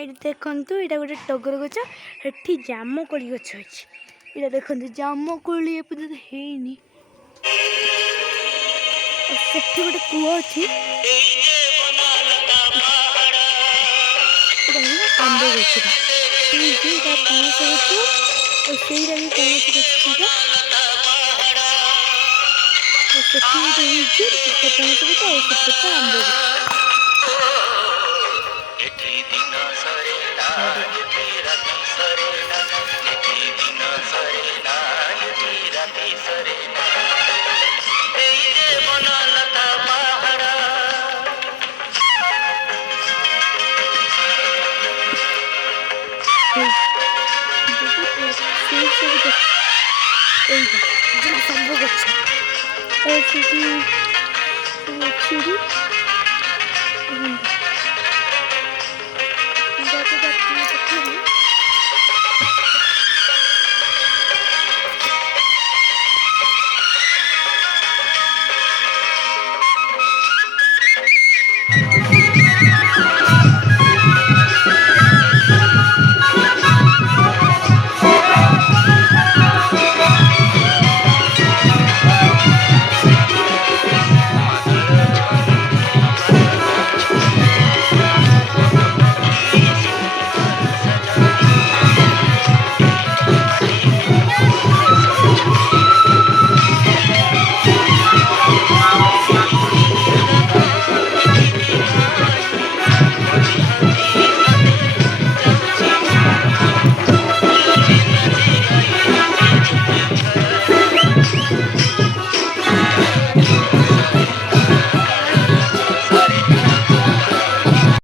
ଏଇଠି ଦେଖନ୍ତୁ ଏଇଟା ଗୋଟେ ଟଗର ଗଛ। ଏଠି ଜାମୁକୋଳି ଗଛ ଅଛି। ଏଇଟା ଦେଖନ୍ତୁ ଜାମୁକୋଳି ଏପର୍ଯ୍ୟନ୍ତ ହେଇନି। ସେଠି ଗୋଟେ କୂଅ ଅଛି। ଏଇଟା ହେଲା ଆମ୍ବ ଗଛଟା। ସେଇଟା ପଣସ ଗଛ ଆଉ ସେଇଟା ବି ପଣସ ଗଛ ସେଇଟା। ସେଠି ଗୋଟେ ହେଇଛି ପଣସ ଗଛ ଆଉ ସେପଟେ ଆମ୍ବ ଗଛ। ସେଇ ସବୁ ଦେଖ ଏଇଟା ସବୁ ଗଛ ସେଠି ସବୁ ଅଛି।